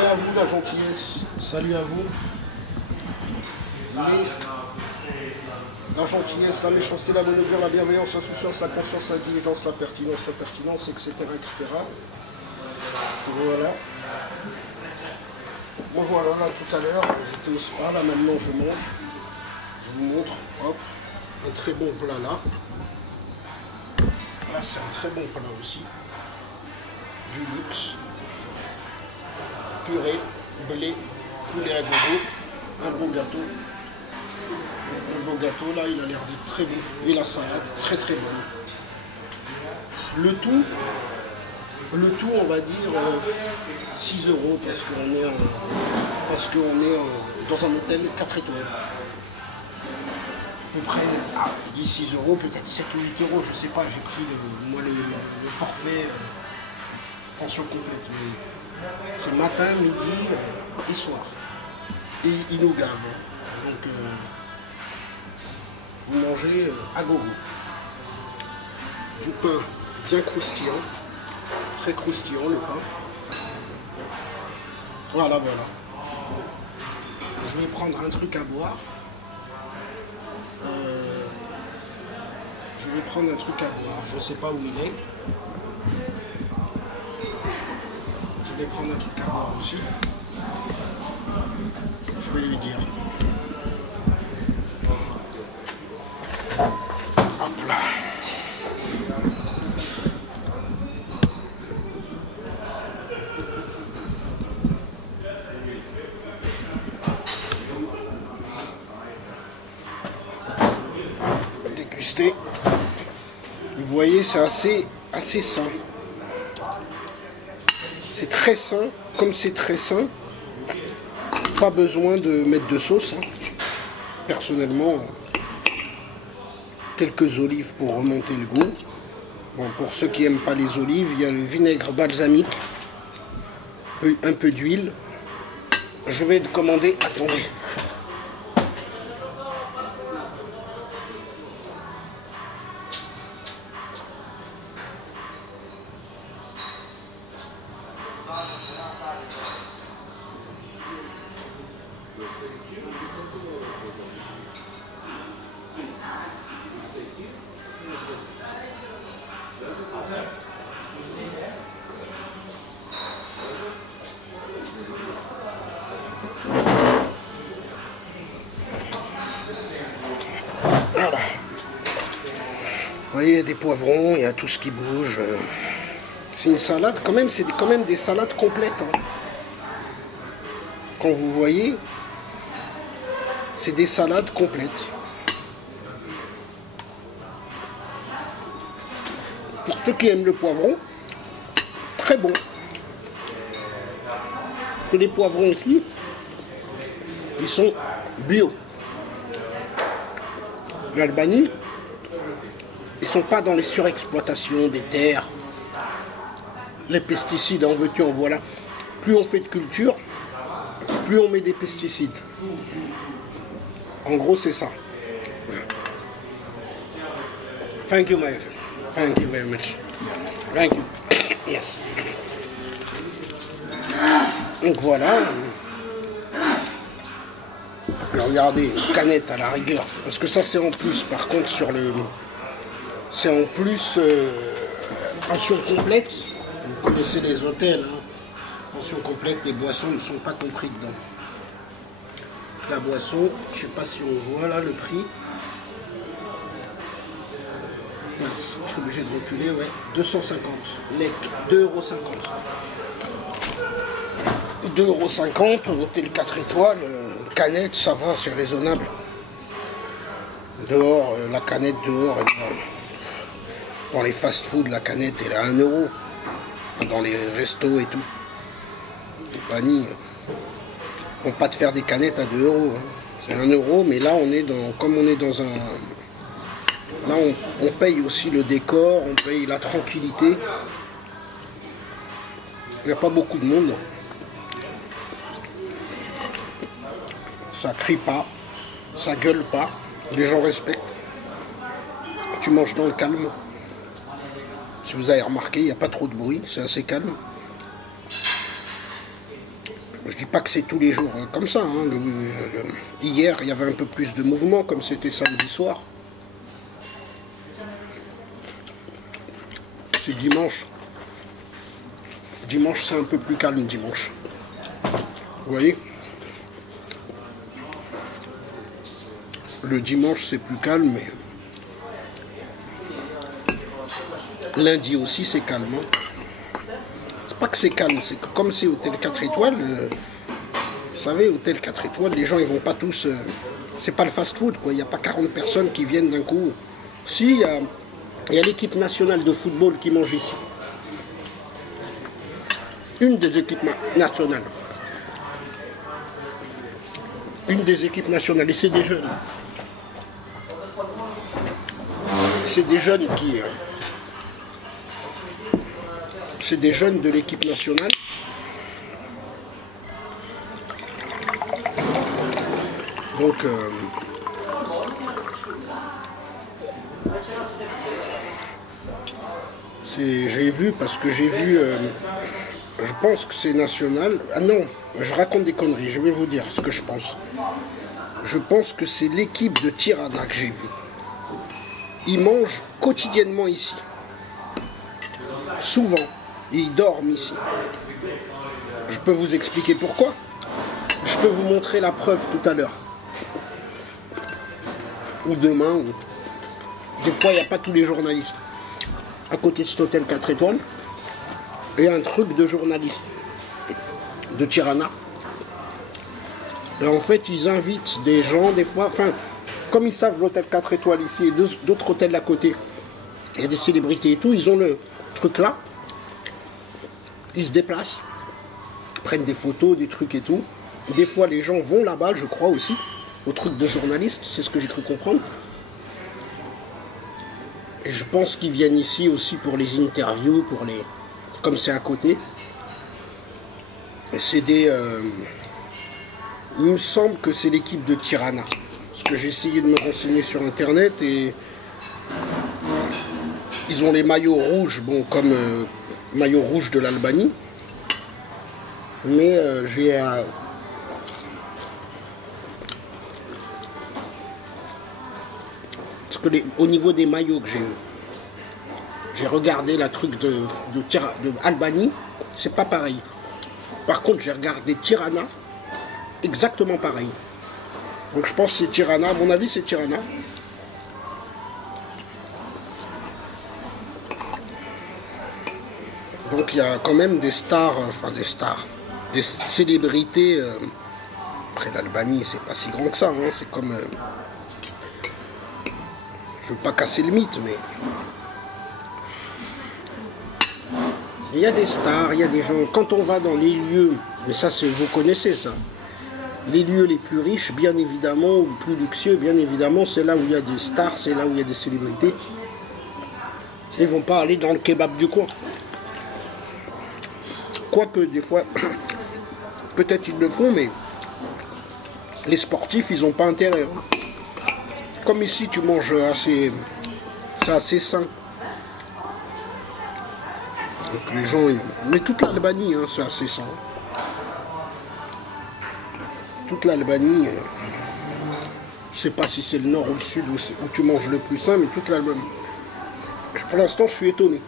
à vous la gentillesse, salut à vous. Mais la gentillesse, la méchanceté, la bonne augure, la bienveillance, l'insouciance, la conscience, la diligence, la pertinence, etc. etc. Voilà. Moi voilà, là tout à l'heure, j'étais au spa, là maintenant je mange. Je vous montre, hop, un très bon plat là. Là c'est un très bon plat aussi. Du luxe. Purée, blé, poulet à gogo, un beau gâteau. Le beau gâteau là, il a l'air d'être très bon. Et la salade, très très bonne. Le tout, on va dire 6 € parce qu'on est, dans un hôtel 4 étoiles. À peu près, il dit 6 €, peut-être 7 ou 8 €, je sais pas, j'ai pris le forfait pension complète. C'est matin, midi et soir. Et ils nous gavent. Donc vous mangez à gogo. Du pain bien croustillant. Très croustillant le pain. Voilà, voilà. Je vais prendre un truc à boire. Je vais prendre un truc à boire. Je ne sais pas où il est. Je vais prendre un truc à boire aussi. Je vais lui dire. Hop là. Déguster. Vous voyez, c'est assez sain. C'est très sain. Comme c'est très sain, pas besoin de mettre de sauce. Personnellement, quelques olives pour remonter le goût. Bon, pour ceux qui n'aiment pas les olives, il y a le vinaigre balsamique, un peu d'huile. Je vais commander. Attendez. Voilà. Vous voyez, il y a des poivrons, il y a tout ce qui bouge. C'est une salade, quand même, c'est quand même des salades complètes. Hein. Quand vous voyez, c'est des salades complètes. Pour ceux qui aiment le poivron, très bon. Que les poivrons ici, ils sont bio. L'Albanie, ils sont pas dans les surexploitations des terres, les pesticides, en veux-tu, en voilà. Plus on fait de culture, plus on met des pesticides. En gros, c'est ça. Thank you, my friend. Thank you very much. Thank you. Yes. Donc voilà. Et regardez, une canette à la rigueur. Parce que ça, c'est en plus. Par contre, sur le... C'est en plus pension complète. Vous connaissez les hôtels. Hein. Pension complète, les boissons ne sont pas compris dedans. La boisson, je ne sais pas si on voit là le prix. Mince, je suis obligé de reculer, ouais. 250. Lec, 2,50 €. 2,50 €, hôtel 4 étoiles, canette, ça va, c'est raisonnable. Dehors, la canette dehors, dans les fast-food, la canette, elle est à 1 €. Dans les restos et tout. Les paniers, ils font pas de faire des canettes à 2 €. Hein. C'est 1 €, mais là, on est dans, comme on est dans un... Là, on paye aussi le décor, on paye la tranquillité. Il n'y a pas beaucoup de monde. Ça crie pas, ça gueule pas, les gens respectent. Tu manges dans le calme. Si vous avez remarqué, il n'y a pas trop de bruit, c'est assez calme. Je dis pas que c'est tous les jours comme ça. Hein. Hier, il y avait un peu plus de mouvement, comme c'était samedi soir. C'est dimanche. Dimanche, c'est un peu plus calme, dimanche. Vous voyez? Le dimanche, c'est plus calme, mais... Lundi aussi, c'est calme. Hein. C'est pas que c'est calme, c'est que comme c'est hôtel 4 étoiles, vous savez, hôtel 4 étoiles, les gens, ils vont pas tous... c'est pas le fast-food, quoi. Il n'y a pas 40 personnes qui viennent d'un coup. Si, il y a l'équipe nationale de football qui mange ici. Une des équipes nationales. Une des équipes nationales. Et c'est des jeunes. C'est des jeunes qui... c'est des jeunes de l'équipe nationale. Donc... j'ai vu, parce que j'ai vu... je pense que c'est national. Ah non, je raconte des conneries, je vais vous dire ce que je pense. Je pense que c'est l'équipe de Tirana que j'ai vu. Ils mangent quotidiennement ici. Souvent. Ils dorment ici. Je peux vous expliquer pourquoi. Je peux vous montrer la preuve tout à l'heure. Ou demain. Ou... Des fois, il n'y a pas tous les journalistes. À côté de cet hôtel 4 étoiles, il y a un truc de journaliste de Tirana. Et en fait, ils invitent des gens, des fois, enfin, comme ils savent l'hôtel 4 étoiles ici et d'autres hôtels à côté, il y a des célébrités et tout, ils ont le truc là, ils se déplacent, prennent des photos, des trucs et tout. Des fois, les gens vont là-bas, je crois aussi, au truc de journaliste, c'est ce que j'ai cru comprendre. Et je pense qu'ils viennent ici aussi pour les interviews, pour les... comme c'est à côté. Et c'est des... il me semble que c'est l'équipe de Tirana. Parce que j'ai essayé de me renseigner sur internet et... ils ont les maillots rouges, bon, comme maillot rouge de l'Albanie. Mais j'ai... parce que au niveau des maillots que j'ai regardé la truc de Albanie, c'est pas pareil. Par contre, j'ai regardé Tirana, exactement pareil. Donc je pense que c'est Tirana, à mon avis c'est Tirana. Donc il y a quand même des stars, des célébrités. Après l'Albanie, c'est pas si grand que ça, hein, c'est comme... je veux pas casser le mythe, mais... il y a des stars, il y a des gens... Quand on va dans les lieux, mais ça, vous connaissez ça, les lieux les plus riches, bien évidemment, ou plus luxueux, bien évidemment, c'est là où il y a des stars, c'est là où il y a des célébrités. Ils vont pas aller dans le kebab du coin. Quoique, des fois, peut-être ils le font, mais les sportifs, ils n'ont pas intérêt. Comme ici, tu manges assez... c'est assez sain. Donc les gens... mais toute l'Albanie, hein, c'est assez sain. Toute l'Albanie... je sais pas si c'est le nord ou le sud où tu manges le plus sain, mais toute l'Albanie. Pour l'instant, je suis étonné.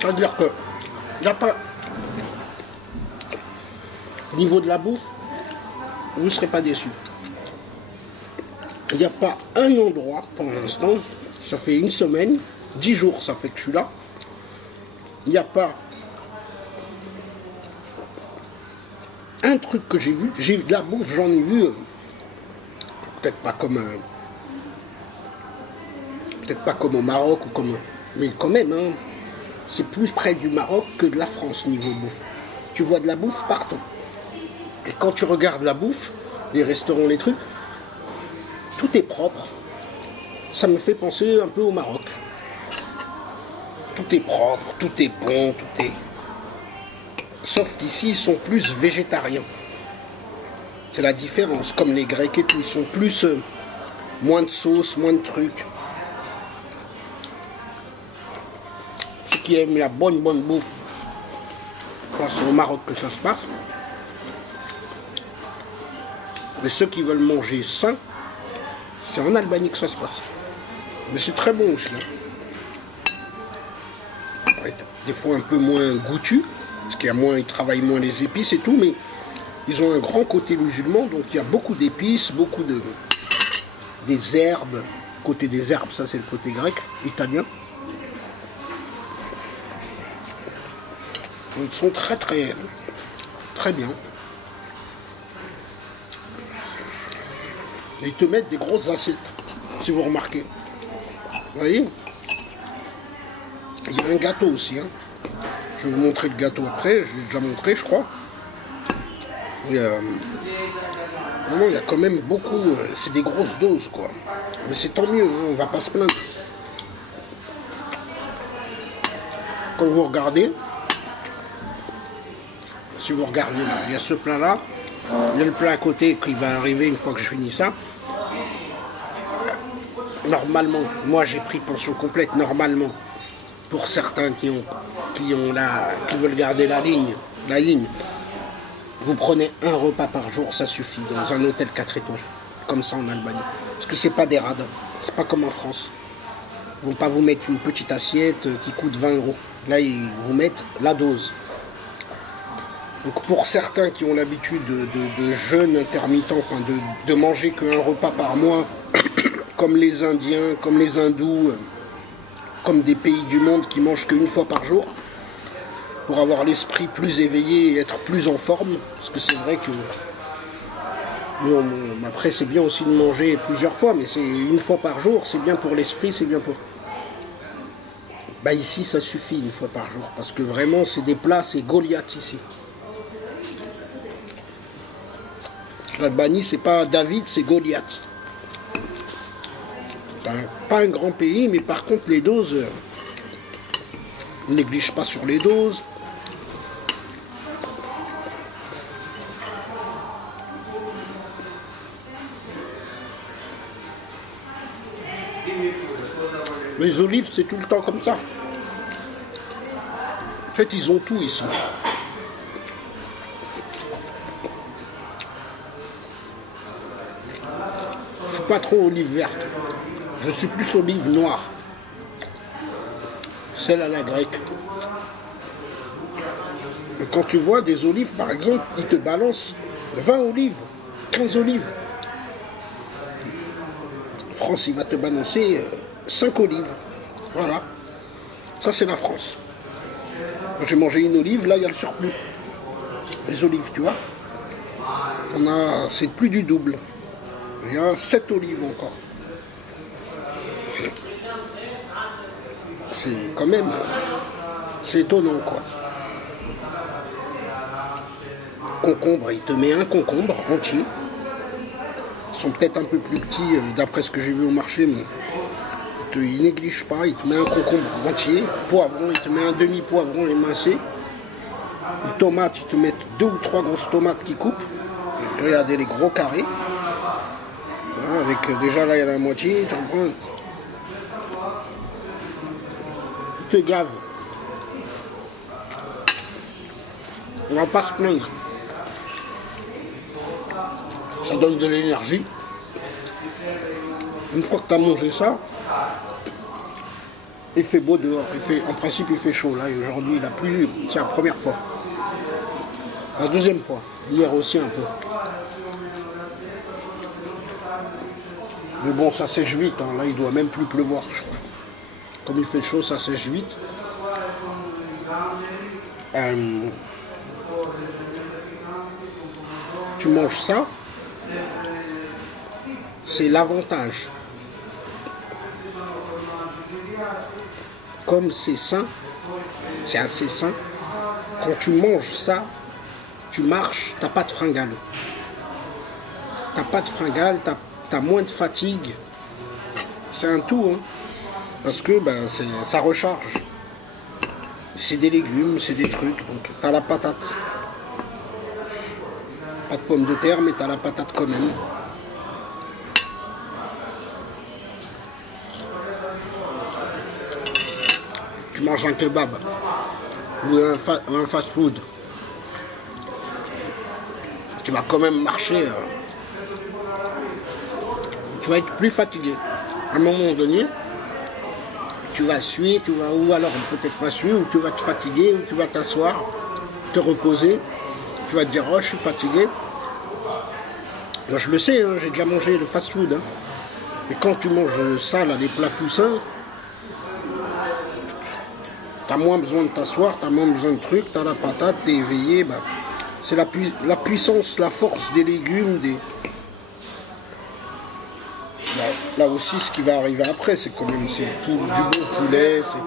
C'est-à-dire que... il n'y a pas... au niveau de la bouffe, vous ne serez pas déçus. Il n'y a pas un endroit, pour l'instant, ça fait une semaine, 10 jours, ça fait que je suis là. Il n'y a pas un truc que j'ai vu. J'ai de la bouffe, j'en ai vu, peut-être pas comme au Maroc, ou comme, mais quand même, hein, c'est plus près du Maroc que de la France niveau bouffe. Tu vois de la bouffe partout. Et quand tu regardes la bouffe, les restaurants, les trucs, tout est propre. Ça me fait penser un peu au Maroc. Tout est propre, tout est bon, tout est... sauf qu'ici, ils sont plus végétariens. C'est la différence. Comme les Grecs et tout, ils sont plus... moins de sauce, moins de trucs. Ceux qui aiment la bonne bouffe. Bon, c'est au Maroc que ça se passe. Mais ceux qui veulent manger sain, c'est en Albanie que ça se passe. Mais c'est très bon aussi. Ouais, des fois un peu moins goûtu, parce ils travaillent moins les épices et tout, mais ils ont un grand côté musulman, donc il y a beaucoup d'épices, des herbes. Côté des herbes, ça c'est le côté grec, italien. Ils sont très bien. Et ils te mettent des grosses assiettes, si vous remarquez. Vous voyez? Il y a un gâteau aussi. Hein. Je vais vous montrer le gâteau après, je l'ai déjà montré, je crois. Vraiment, il y a quand même beaucoup, c'est des grosses doses, quoi. Mais c'est tant mieux, hein, on va pas se plaindre. Quand vous regardez, si vous regardez là, il y a ce plat-là, il y a le plat à côté qui va arriver une fois que je finis ça. Normalement, moi j'ai pris pension complète, normalement, pour certains qui veulent garder la ligne, vous prenez un repas par jour, ça suffit, dans un hôtel 4 étoiles, comme ça en Albanie. Parce que c'est pas des radins, c'est pas comme en France. Ils vont pas vous mettre une petite assiette qui coûte 20 €. Là, ils vous mettent la dose. Donc pour certains qui ont l'habitude de jeûne intermittent, enfin de manger qu'un repas par mois, comme les Indiens, comme les Hindous, comme des pays du monde qui mangent qu'une fois par jour, pour avoir l'esprit plus éveillé et être plus en forme, parce que c'est vrai que bon, après c'est bien aussi de manger plusieurs fois, mais c'est une fois par jour, c'est bien pour l'esprit, c'est bien pour... Bah ici ça suffit une fois par jour, parce que vraiment c'est des plats, c'est Goliath ici. L'Albanie c'est pas David, c'est Goliath. Pas un grand pays, mais par contre les doses, on ne néglige pas sur les doses. Les olives, c'est tout le temps comme ça. En fait, ils ont tout ici. Je suis pas trop olive verte. Je suis plus olive noire. Celle à la grecque. Et quand tu vois des olives, par exemple, ils te balancent 20 olives, 15 olives. France, il va te balancer 5 olives. Voilà. Ça, c'est la France. J'ai mangé une olive, là, il y a le surplus. Les olives, tu vois. C'est plus du double. Il y a 7 olives encore. C'est quand même... C'est étonnant, quoi. Concombre, il te met un concombre entier. Ils sont peut-être un peu plus petits, d'après ce que j'ai vu au marché, mais... Il néglige pas, il te met un concombre entier, poivron, il te met un demi-poivron émincé, une tomate, il te met 2 ou 3 grosses tomates qui coupent, regardez les gros carrés, voilà, avec déjà là il y a la moitié, tu comprends, il te gave, on va pas se plaindre, ça donne de l'énergie, une fois que tu as mangé ça, il fait beau dehors, en principe il fait chaud là, et aujourd'hui il a plu, c'est la première fois. La deuxième fois, hier aussi un peu. Mais bon, ça sèche vite, hein. Là il doit même plus pleuvoir, je crois. Comme il fait chaud, ça sèche vite. Tu manges ça, c'est l'avantage. Comme c'est sain, c'est assez sain, quand tu manges ça, tu marches, t'as pas de fringale. T'as pas de fringale, t'as moins de fatigue. C'est un tout, hein, parce que ben, ça recharge. C'est des légumes, c'est des trucs, donc t'as la patate. Pas de pommes de terre, mais t'as la patate quand même. Tu manges un kebab ou un fast food, tu vas quand même marcher, tu vas être plus fatigué. À un moment donné, tu vas suer, ou alors peut-être pas suer, ou tu vas te fatiguer, ou tu vas t'asseoir, te reposer, tu vas te dire, oh, je suis fatigué. Là, je le sais, hein, j'ai déjà mangé le fast-food. Hein. Mais quand tu manges ça, là, les plats plus sains, t'as moins besoin de t'asseoir, t'as moins besoin de trucs, t'as la patate, t'es éveillé. Bah, c'est la puissance, la force des légumes, Là aussi, ce qui va arriver après, c'est quand même du bon poulet. Vous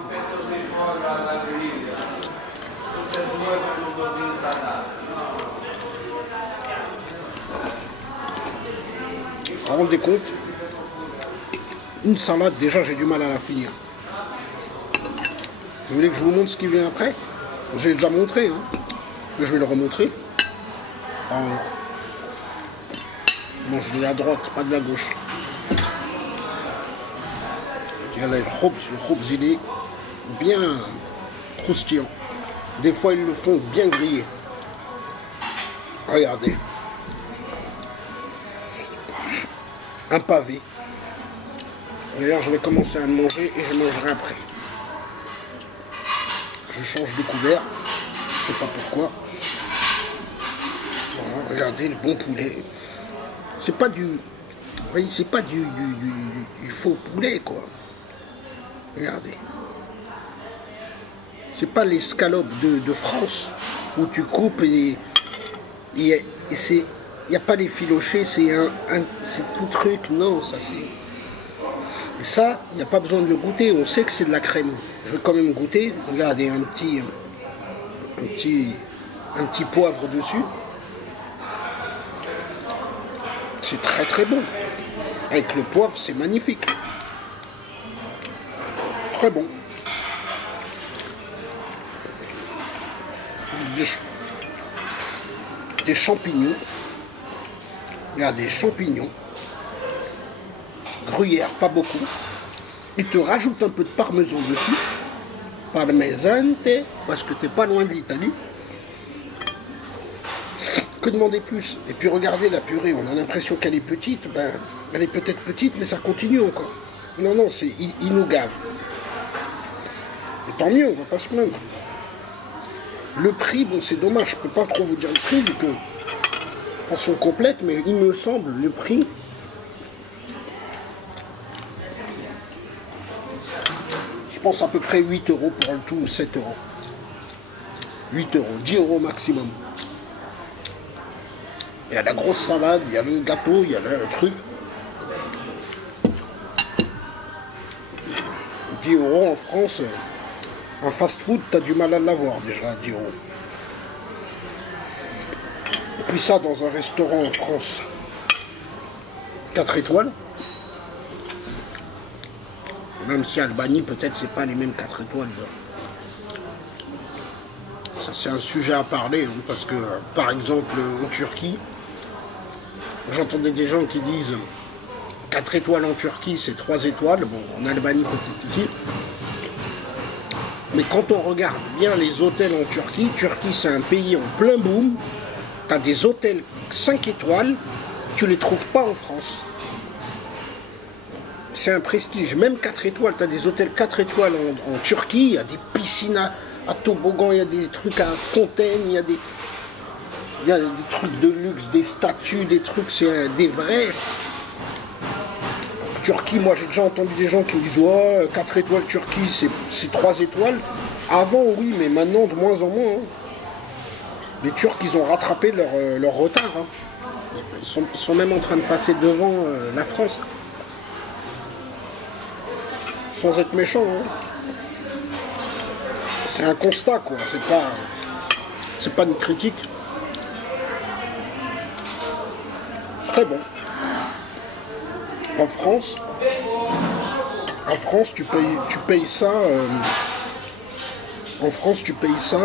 vous rendez compte, une salade, déjà, j'ai du mal à la finir. Vous voulez que je vous montre ce qui vient après? J'ai déjà montré, hein. Mais je vais le remontrer. Bon, je de la droite, pas de la gauche. Le khubz, il est bien croustillant. Des fois, ils le font bien grillé. Regardez. Un pavé. D'ailleurs, je vais commencer à le manger et je mangerai après. Je change de couvert. Je sais pas pourquoi. Voilà, regardez le bon poulet. C'est pas du... Vous voyez, c'est pas du faux poulet, quoi. Regardez. C'est pas l'escalope de France où tu coupes et il n'y a pas les filochés, c'est tout truc. Non, ça c'est... Et ça, il n'y a pas besoin de le goûter. On sait que c'est de la crème. Je vais quand même goûter. Regardez, un petit poivre dessus. C'est très très bon. Avec le poivre, c'est magnifique. Très bon. Des champignons. Regarde, des champignons. Gruyère, pas beaucoup. Il te rajoute un peu de parmesan dessus. Parmesante, parce que t'es pas loin de l'Italie. Que demander plus? Et puis regardez la purée, on a l'impression qu'elle est petite. Ben, elle est peut-être petite, mais ça continue encore. Non, non, il nous gave. Et tant mieux, on va pas se plaindre. Le prix, bon, c'est dommage, je peux pas trop vous dire le prix, vu que pension complète, mais il me semble, le prix, je pense à peu près 8 € pour le tout, 7 €. 8 €, 10 € maximum. Il y a la grosse salade, il y a le gâteau, il y a le truc. 10 € en France, un fast-food, t'as du mal à l'avoir déjà, 10 €. Et puis ça, dans un restaurant en France, 4 étoiles. Même si Albanie, peut-être, c'est pas les mêmes 4 étoiles. Ça, c'est un sujet à parler, hein, parce que, par exemple, en Turquie, j'entendais des gens qui disent 4 étoiles en Turquie, c'est 3 étoiles. Bon, en Albanie, peut-être ici. Mais quand on regarde bien les hôtels en Turquie, c'est un pays en plein boom. Tu as des hôtels 5 étoiles, tu les trouves pas en France. C'est un prestige. Même 4 étoiles, tu as des hôtels 4 étoiles en Turquie, il y a des piscines à toboggan, il y a des trucs à fontaine, il y a des trucs de luxe, des statues, des trucs, c'est des vrais. Turquie, moi j'ai déjà entendu des gens qui me disent ouais, 4 étoiles Turquie, c'est 3 étoiles. Avant, oui, mais maintenant, de moins en moins. Hein. Les Turcs, ils ont rattrapé leur retard. Hein. Ils sont même en train de passer devant la France. Sans être méchant. Hein. C'est un constat, quoi. C'est pas une critique. Très bon. En France, tu payes ça. En France, tu payes ça